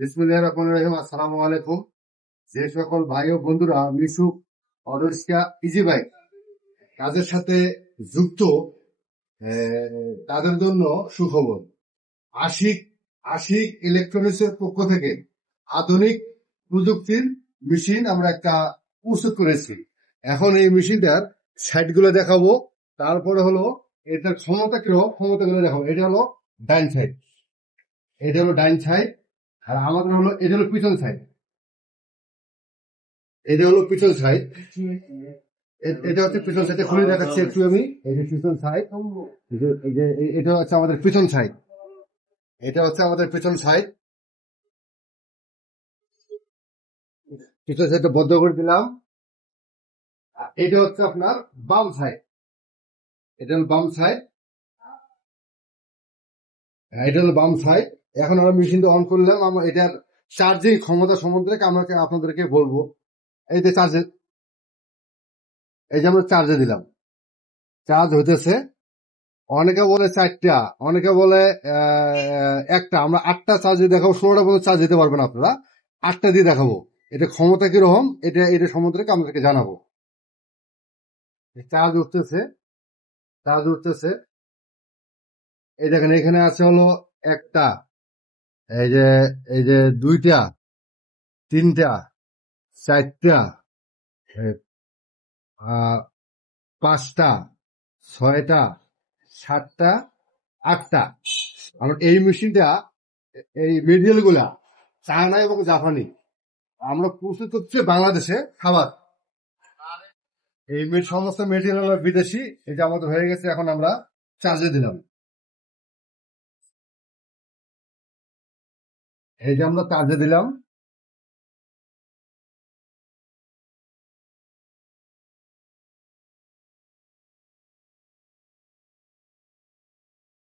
বিসমিল্লাহির রহমানির রহিম। আসসালামু আলাইকুম। যে সকল ভাই ও বন্ধুরা মিশুক অটোরিক্সা ইজি বাইক কাজের সাথে যুক্ত, তাদের জন্য সুখবর। আশিক আশিক ইলেকট্রনিক্স এর পক্ষ থেকে আধুনিক প্রযুক্তির মেশিন আমরা একটা প্রস্তুত করেছি। এখন এই মেশিনটার সাইড গুলো দেখাবো, তারপরে হলো এটার ক্ষমতাগুলো দেখাবো। এটা হলো ডাইন সাইড, এটা হলো ডাইন সাইড, আর আমাদের হলো এটা হলো পিছন সাইড। এটা হলো পিছন সাইড, এটা হচ্ছে পিছন সাইডে খুলে দেখাচ্ছি একটু আমি। এই যে পিছন সাইড, এই যে এটা হচ্ছে আমাদের পিছন সাইড, এটা হচ্ছে আমাদের পিছন সাইড। পিছন সাইডটা বদ্ধ করে দিলাম। এটা হচ্ছে আপনার বাম সাইড, এটা হলো বাম সাইড, এটা হলো বাম সাইড। এখন আমরা মেশিনটা অন করলাম। আমরা এটার চার্জিং ক্ষমতা সম্বন্ধে আপনাদেরকে বলবো। এই যে চার্জে, এই যে আমরা চার্জে দিলাম, চার্জ হইতেছে। অনেকে বলে 4টা, অনেকে বলে একটা। আমরা 8টা চার্জ দিয়ে দেখাবো, 16টা পর্যন্ত চার্জ দিতে পারবেন আপনারা। 8টা দিয়ে দেখাবো। এটা ক্ষমতা কিরকম এটা সম্বন্ধে আমাদেরকে জানাবো। চার্জ উঠতেছে, চার্জ উঠতেছে। এই দেখেন, এখানে আছে হলো একটা, এই যে 2টা, 3টা, 4টা, 5টা, 6টা, 7টা, 8টা। আমরা এই মেশিনটা, এই মেটেরিয়াল গুলা চায়না এবং জাপানি, আমরা প্রস্তুত করছি বাংলাদেশে খাবার। এই সমস্ত মেটেরিয়াল হলো বিদেশি। এটা আমাদের হয়ে গেছে, এখন আমরা চার্জে দিলাম। এই যে আমরা চার্জে দিলাম।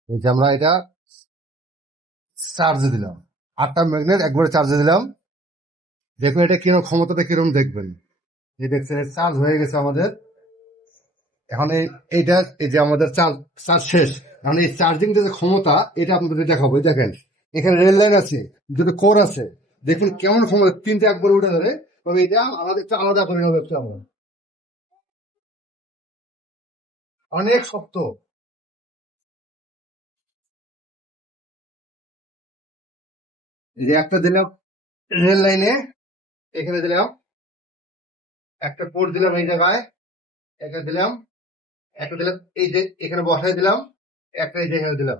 এই যে আমরা এটা চার্জে দিলাম, 8টা ম্যাগনেট একবারে চার্জে দিলাম। দেখুন এটা কিরকম, ক্ষমতাটা কিরকম দেখবেন। এই দেখছেন চার্জ হয়ে গেছে আমাদের। এখন এইটা, এই যে আমাদের চার্জ শেষ। এখন এই চার্জিং যে ক্ষমতা, এটা আপনাদের দেখাবো। দেখেন এখানে রেল লাইন আছে, দুটো কোর আছে। দেখুন কেমন ক্ষমতা, 3টা একবার উঠে ধরে। তবে এটা আলাদা, একটু আলাদা করে হবে একটু। আমার অনেক শক্ত। এই যে একটা দিলাম রেল লাইনে, এখানে দিলাম একটা কোর, দিলাম এই জায়গায় একটা দিলাম, একটা দিলাম এই যে এখানে বসাই দিলাম, একটা এই যে এখানে দিলাম,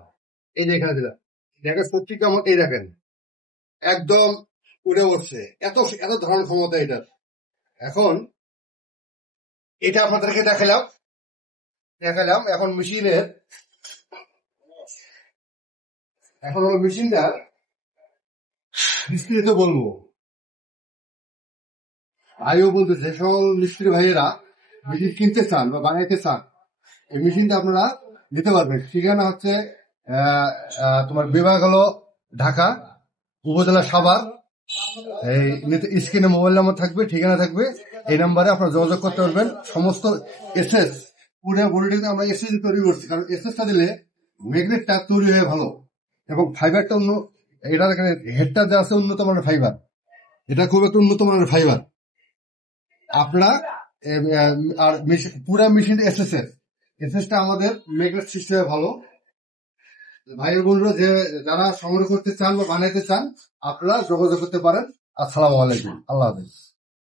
এই যে এখানে দিলাম। দেখেন সত্যি কেমন, এই দেখেন একদম উড়ে উঠছে। এত এত ধরনের ক্ষমতা এটার। এখন এটা আপনাদেরকে দেখালাম। এখন মেশিনের, এখন হলো মেশিনটা বিস্তারিত বলবো। ভাইও বলতেছে, যে সকল মিস্ত্রি ভাইয়েরা মেশিন কিনতে চান বা বানাইতে চান, এই মেশিনটা আপনারা নিতে পারবেন। ঠিকানা হচ্ছে তোমার বিভাগ হলো ঢাকা, উপজেলা সাভার। এই স্ক্রিনে মোবাইল নাম্বার থাকবে, ঠিকানা থাকবে। এই নাম্বারে আপনারা যোগাযোগ করতে পারবেন। সমস্ত এসএস, পুরো বডিটাকে আমরা এসএস তৈরি করছি, কারণ এসএসটা দিলে ম্যাগনেটটা তৈরি হয়ে ভালো, এবং ফাইবারটা অন্য, এটা এখানে হেডটা যা আছে উন্নত মানের ফাইবার। এটা খুব একটা উন্নত মানের ফাইবার। আপনারা আর পুরা মেশিন এসএসটা আমাদের ম্যাগনেট সিস্টেমে ভালো। ভাই বোনরা যে যারা সংগ্রহ করতে চান বা বানাইতে চান, আপনারা যোগাযোগ করতে পারেন। আসসালামু আলাইকুম, আল্লাহ হাফেজ।